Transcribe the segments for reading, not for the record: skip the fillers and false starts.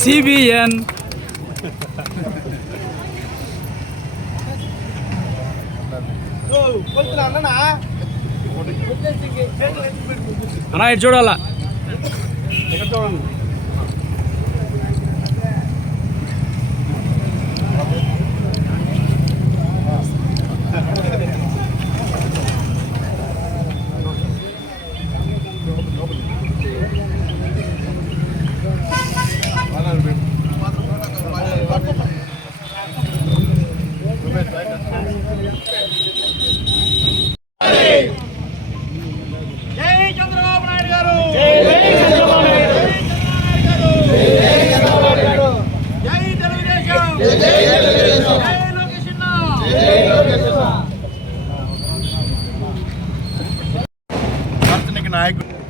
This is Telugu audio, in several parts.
CBN అన్నా ఇటు చూడాలా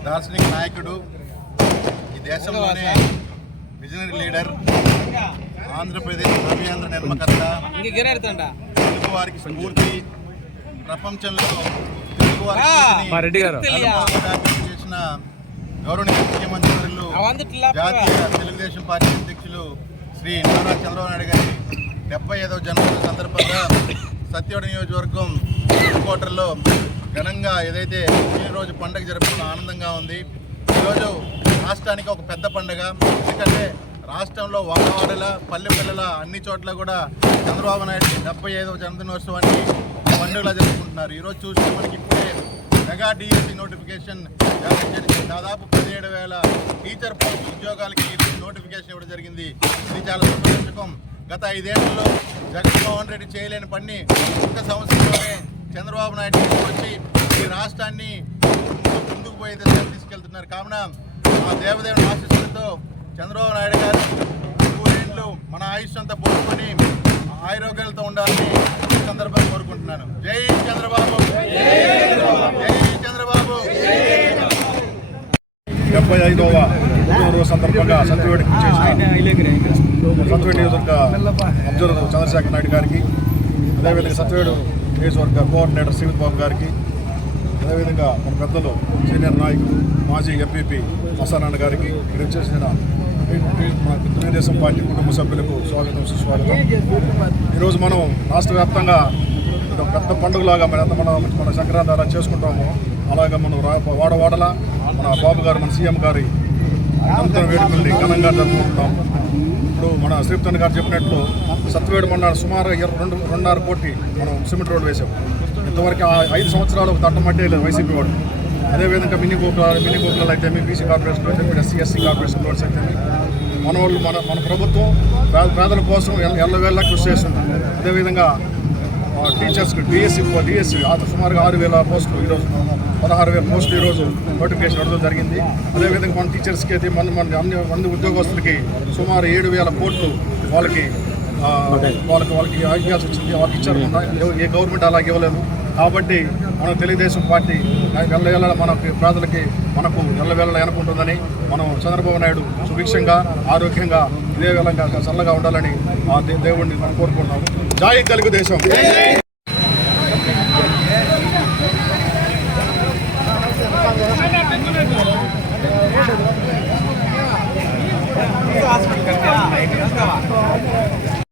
దార్శనిక నాయకుడు, ఈ దేశంలోనే విజనరీ లీడర్, ఆంధ్రప్రదేశ్ నవ్యాంధ్ర నిర్మకర్త, తెలుగు వారికి స్ఫూర్తి, ప్రపంచంలో తెలుగు వారికి చేసిన గౌరవనీయ ముఖ్యమంత్రి వర్యులు, జాతీయ తెలుగుదేశం పార్టీ అధ్యక్షులు శ్రీ నారా చంద్రబాబు నాయుడు గారి 75వ జన్మదిన సందర్భంగా సత్యవేడ నియోజకవర్గం కోటర్లో ఘనంగా ఏదైతే ఈ రోజు పండుగ జరుపుకున్న ఆనందంగా ఉంది. ఈరోజు రాష్ట్రానికి ఒక పెద్ద పండుగ. ఎందుకంటే రాష్ట్రంలో వాడవాడల పల్లె పిల్లల అన్ని చోట్ల కూడా చంద్రబాబు నాయుడు 75వ జన్మదినోత్సవాన్ని పండుగలా జరుపుకుంటున్నారు. ఈరోజు చూస్తే మనకి ఇప్పుడే మెగా డిఎస్సి నోటిఫికేషన్ దాదాపు 17,000 టీచర్ పోస్ట్ ఉద్యోగాలకి నోటిఫికేషన్ ఇవ్వడం జరిగింది. ఇది చాలా సంతోషకం. గత 5 ఏళ్లలో జగన్మోహన్ రెడ్డి చేయలేని పని ఒక్క సంవత్సరంలోనే చంద్రబాబు నాయుడు వచ్చి ఈ రాష్ట్రాన్ని ముందుకు పోయే దిశగా తీసుకెళ్తున్నారు. కావున ఆ దేవదేవుని ఆశీస్సులతో చంద్రబాబు నాయుడు గారు 3 ఏళ్ళు మన ఆయుష్ అంతా పోసుకొని ఆరోగ్యాలతో ఉండాలని ఈ సందర్భంగా కోరుకుంటున్నాను. జై చంద్రబాబు, జై చంద్రబాబు. 75వ పుట్టినరోజు సందర్భంగా సత్యవేడికి చేసిన సత్యవేడి నియోజకవర్గ అబ్జర్వర్ చంద్రశేఖర్ నాయుడు గారికి, అదేవిధంగా సత్యవేడు నియోజకవర్గ కోఆర్డినేటర్ శ్రీవిత్ బాబు గారికి, అదేవిధంగా మన పెద్దలు సీనియర్ నాయకులు మాజీ ఎంపీపీ మసానాన్న గారికి, ఇక్కడ వచ్చేసిన తెలుగుదేశం పార్టీ కుటుంబ సభ్యులకు స్వాగతం, సుస్వాగతం. ఈరోజు మనం రాష్ట్ర వ్యాప్తంగా పెద్ద పండుగలాగా మన సంక్రాంతి అలా చేసుకుంటాము. అలాగే మనం వాడవాడల మన బాబు గారు, మన సీఎం గారి జన్మదిన వేడుకల్ని ఘనంగా జరుపుకుంటాం. ఇప్పుడు మన శ్రీప్తన్ గారు చెప్పినట్లు సత్యవేడు మండలం సుమారు 2.5 కోటి మనం సిమెంట్ రోడ్డు వేసాం. ఇంతవరకు 5 సంవత్సరాలు ఒక తట్టమట్టే లేదు వైసీపీ వాడు. అదేవిధంగా మినీ గోకులాలు అయితే బీసీ కార్పొరేషన్ అయితే ఎస్సీ కార్పొరేషన్ రోడ్స్ అయితే మన ప్రభుత్వం పేదల కోసం ఎల్లవేళ కృషి చేస్తుంది. అదేవిధంగా టీచర్స్కి డిఎస్సి సుమారుగా 6,000 పోస్టులు, ఈరోజు 16,000 పోస్టులు ఈరోజు నోటిఫికేషన్ ఇవ్వడం జరిగింది. అదేవిధంగా మన టీచర్స్కి అయితే అన్ని ఉద్యోగస్తులకి సుమారు 7,000 కోట్లు వాళ్ళకి ఇవ్వాల్సి వచ్చింది. వాళ్ళకి ఇచ్చారు. ఏ గవర్నమెంట్ అలాగే ఇవ్వలేదు. కాబట్టి మనం తెలుగుదేశం పార్టీ ఎల్లవేళ మన పేదలకి మనకు ఎల్లవేళ అనుకుంటుందని మనం చంద్రబాబు నాయుడు సుభిక్షంగా ఆరోగ్యంగా ఇదే విధంగా చల్లగా ఉండాలని ఆ దేవుడిని మనం కోరుకుంటున్నాము. జై తెలుగుదేశం. హాస్పిటల్